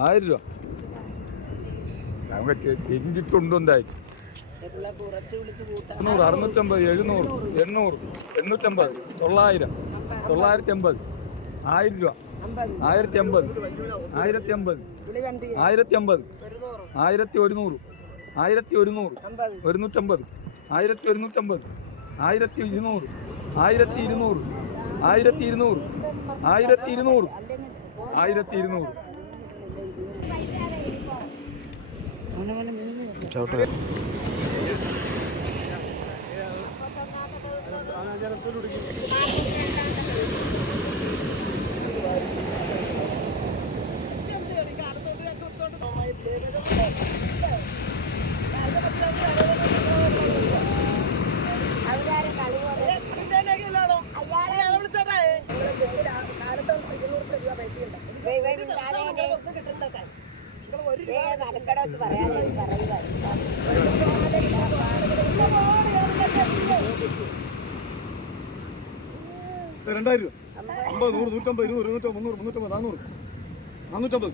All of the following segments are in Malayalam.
ആയിരം രൂപ നമുക്ക് അറുന്നൂറ്റമ്പത് എഴുന്നൂറ് എണ്ണൂറ് എണ്ണൂറ്റമ്പത് തൊള്ളായിരം തൊള്ളായിരത്തി അമ്പത് ആയിരം രൂപ ആയിരത്തി അമ്പത് ആയിരത്തി അമ്പത് ആയിരത്തി അമ്പത് ആയിരത്തി ഒരുന്നൂറ് ആയിരത്തി ഒരുന്നൂറ് ഒരുന്നൂറ്റമ്പത് ആയിരത്തി ഒരുന്നൂറ്റമ്പത് ആയിരത്തി ഇരുന്നൂറ് ആയിരത്തി ഇരുന്നൂറ് ആയിരത്തി ഇരുന്നൂറ് ആയിരത്തി ഇരുന്നൂറ് ആയിരത്തി ഇരുന്നൂറ് കടക്കട രണ്ടായിരം അമ്പത് നൂറ് നൂറ്റമ്പത് ഇരുന്നൂറ് ഇരുന്നൂറ്റമ്പത് മുന്നൂറ് മുന്നൂറ്റമ്പത് നാന്നൂറ്. നാന്നൂറ്റമ്പത്.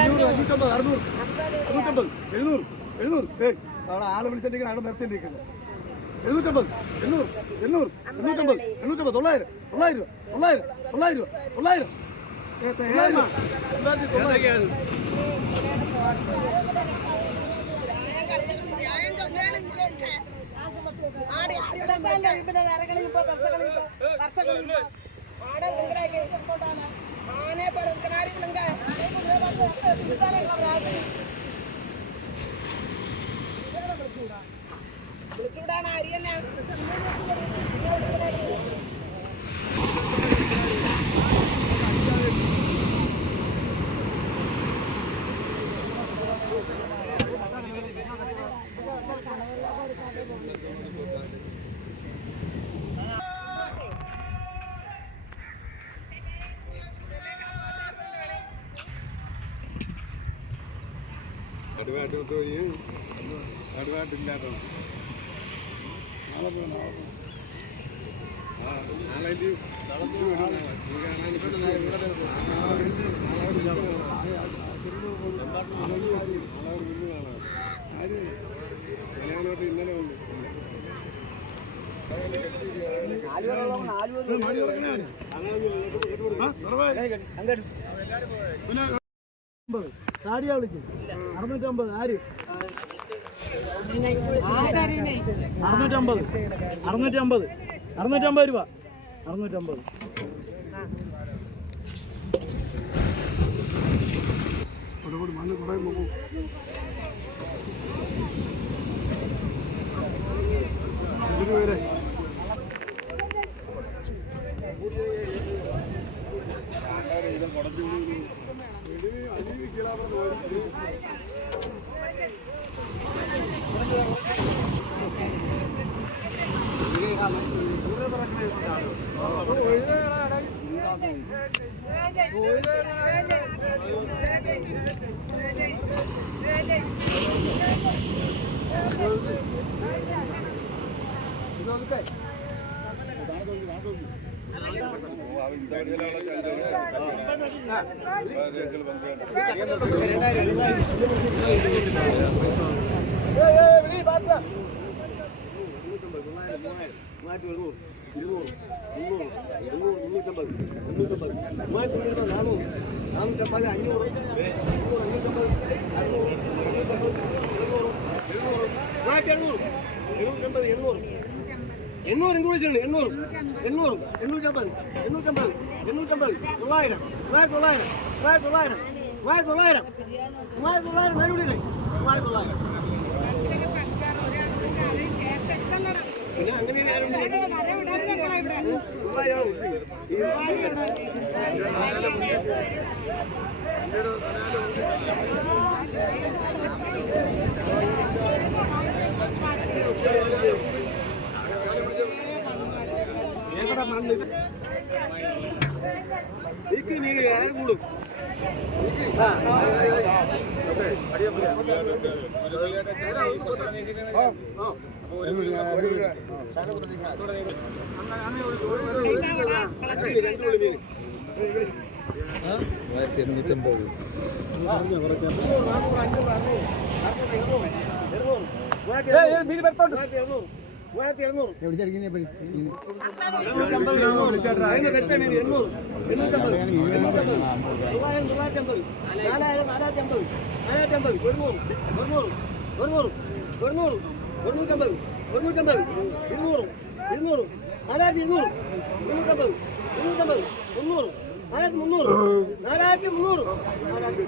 അഞ്ഞൂറ്റമ്പത് അറുന്നൂറ്. അറുന്നൂറ്റമ്പത്. എഴുന്നൂറ് എഴുന്നൂറ്. ഏയ് അവിടെ ആളെ വിളിച്ചിട്ടുണ്ടെങ്കിൽ ആളെ നിർത്തിണ്ടിരിക്കുന്നത് എഴുന്നൂറ്റമ്പത് എണ്ണൂറ് എണ്ണൂറ് എണ്ണൂറ്റമ്പത് എണ്ണൂറ്റമ്പത് തൊള്ളായിരം തൊള്ളായിരം തൊള്ളായിരം തൊള്ളായിരം തൊള്ളായിരം. ആനെ പരം കിണാരികളുണ്ട് വിളിച്ചൂടാണ് അരിയെന്നാ കടുവായിട്ട് പോയി കടുവായിട്ടില്ലാത്ത നാളെ പോയി നാളെ പോയി ആ നാളെ ആര് കല്യാണമായിട്ട് ഇന്നലെ വന്നു അങ്ങനെ താടിയാ വിളിച്ചത് അറുന്നൂറ്റമ്പത് ആര്? അറുന്നൂറ്റമ്പത് അറുന്നൂറ്റമ്പത് അറുന്നൂറ്റമ്പത് രൂപ. അറുന്നൂറ്റമ്പത്. മണ്ണ് കുറേ പോകും പേരെ ഇത് കുടച്ചു ഇതൊക്കെ ഇരുന്നൂറ് മുന്നൂറ് ഇരുന്നൂറ് മുന്നൂറ്റമ്പത് മുന്നൂറ്റമ്പത് മൂവായിരത്തി നാനൂറ് നാനൂറ്റമ്പത് അഞ്ഞൂറ് അഞ്ഞൂറ് അഞ്ഞൂറ്റമ്പത് അഞ്ഞൂറ് അഞ്ഞൂറ്റമ്പത് എഴുന്നൂറ് എഴുന്നൂറ് മൂവായിരത്തി എഴുന്നൂറ് എഴുന്നൂറ്റമ്പത് എഴുന്നൂറ് എണ്ണൂറും കൂടി ചെയ്യണം എണ്ണൂറും. എണ്ണൂറും. എണ്ണൂറ്റമ്പത്. എണ്ണൂറ്റമ്പത്. എണ്ണൂറ്റമ്പത്. തൊള്ളായിരം. തൊള്ളായിരത്തി തൊള്ളായിരം. തൊള്ളായിരത്തി തൊള്ളായിരം. മൂവായിരത്തി തൊള്ളായിരം. മൂവായിരത്തി തൊള്ളായിരം. നടുവിടേ മൂവായിരത്തി തൊള്ളായിരം. പിന്നെ അങ്ങനെ നീക്ക് ആരും കൂടും മൂവായിരത്തി എണ്ണൂറ്റമ്പത് ഒരുന്നൂറ് ഇരുന്നൂറ് ഇരുന്നൂറ് നാലായിരത്തി ഇരുന്നൂറ് ഇരുന്നൂറ്റമ്പത് ഇരുന്നൂറ്റമ്പത് മുന്നൂറ് മുന്നൂറ്. നാലായിരത്തി മുന്നൂറ്. നാലായിരത്തി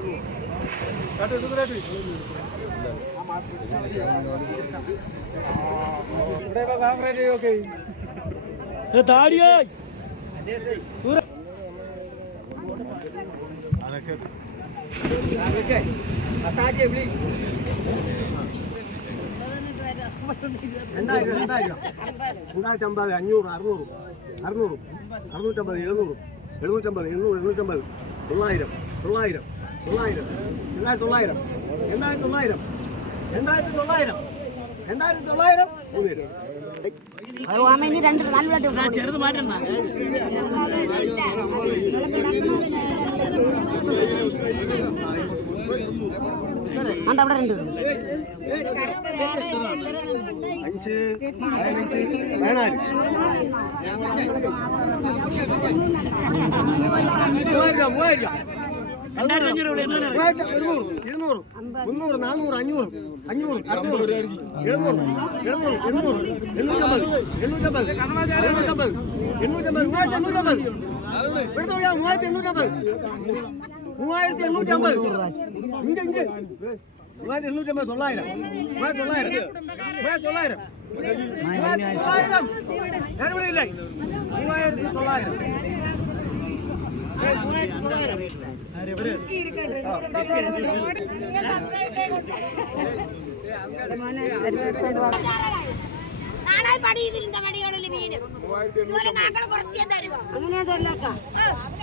രണ്ടായിരം രണ്ടായിരം. രണ്ടായിരത്തി അമ്പത് അഞ്ഞൂറ് അറുന്നൂറ്. അറുന്നൂറ്. അറുന്നൂറ്റമ്പത് എഴുന്നൂറ്. എഴുന്നൂറ്റമ്പത് എണ്ണൂറ് എണ്ണൂറ്റമ്പത് തൊള്ളായിരം തൊള്ളായിരം തൊള്ളായിരം. രണ്ടായിരത്തി തൊള്ളായിരം. രണ്ടായിരത്തി തൊള്ളായിരം. രണ്ടായിരത്തി തൊള്ളായിരം. രണ്ടായിരത്തി തൊള്ളായിരം. മൂന്ന് അത് ഓമേന് രണ്ട് നല്ല ചെറുത് മാറ്റണം അവിടെ രണ്ട് അഞ്ച് പതിനാല് മൂവായിരം മൂവായിരം ഒരുന്നൂറ് ഇരുന്നൂറ് മുന്നൂറ് നാന്നൂറ് അഞ്ഞൂറ് അഞ്ഞൂറ് അറുന്നൂറ് എഴുന്നൂറ് എഴുന്നൂറ് എണ്ണൂറ് എണ്ണൂറ്റമ്പത് എണ്ണൂറ്റമ്പത് എണ്ണൂറ്റമ്പത് എണ്ണൂറ്റമ്പത് മൂവായിരത്തി എണ്ണൂറ്റമ്പത് എടുത്തോളിയാ മൂവായിരത്തി എണ്ണൂറ്റമ്പത് മൂവായിരത്തി എണ്ണൂറ്റമ്പത് ഇഞ്ച് ഇഞ്ച് മൂവായിരത്തി തൊള്ളായിരം. മൂവായിരത്തി തൊള്ളായിരം. മൂവായിരത്തി തൊള്ളായിരം. തൊള്ളായിരം ഞാനിവിടെ ഇല്ലേ മൂവായിരത്തി തൊള്ളായിരം. മൂവായിരത്തി തൊള്ളായിരം. നാളെ പടി ഇതിന്റെ പടിയോടുള്ള മീന്. ഇതുപോലെ നാക്കളെ കുറച്ച് തരുമോ അങ്ങനെ ചെല്ലക്കാം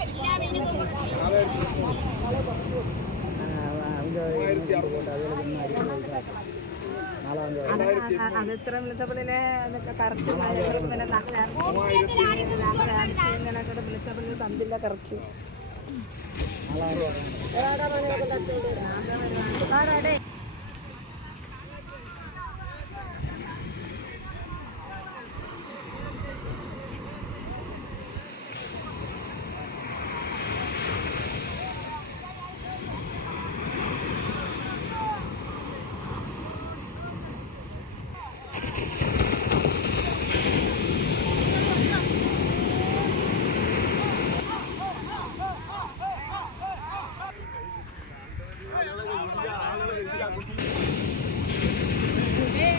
എല്ലാ മീനും അത് ഇത്ര വിളിച്ചപ്പോഴേ അതൊക്കെ കറച്ച് പിന്നെ ഓപ്പറേറ്റർ ആരെങ്കിലും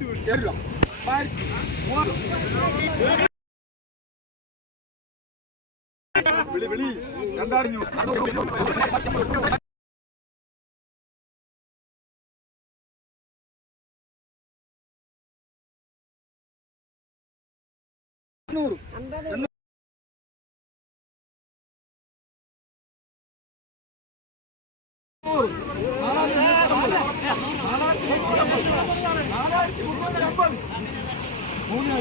വിളിച്ചപ്പോൾ തന്നില്ല കറച്ച് കല്യാണം మూడు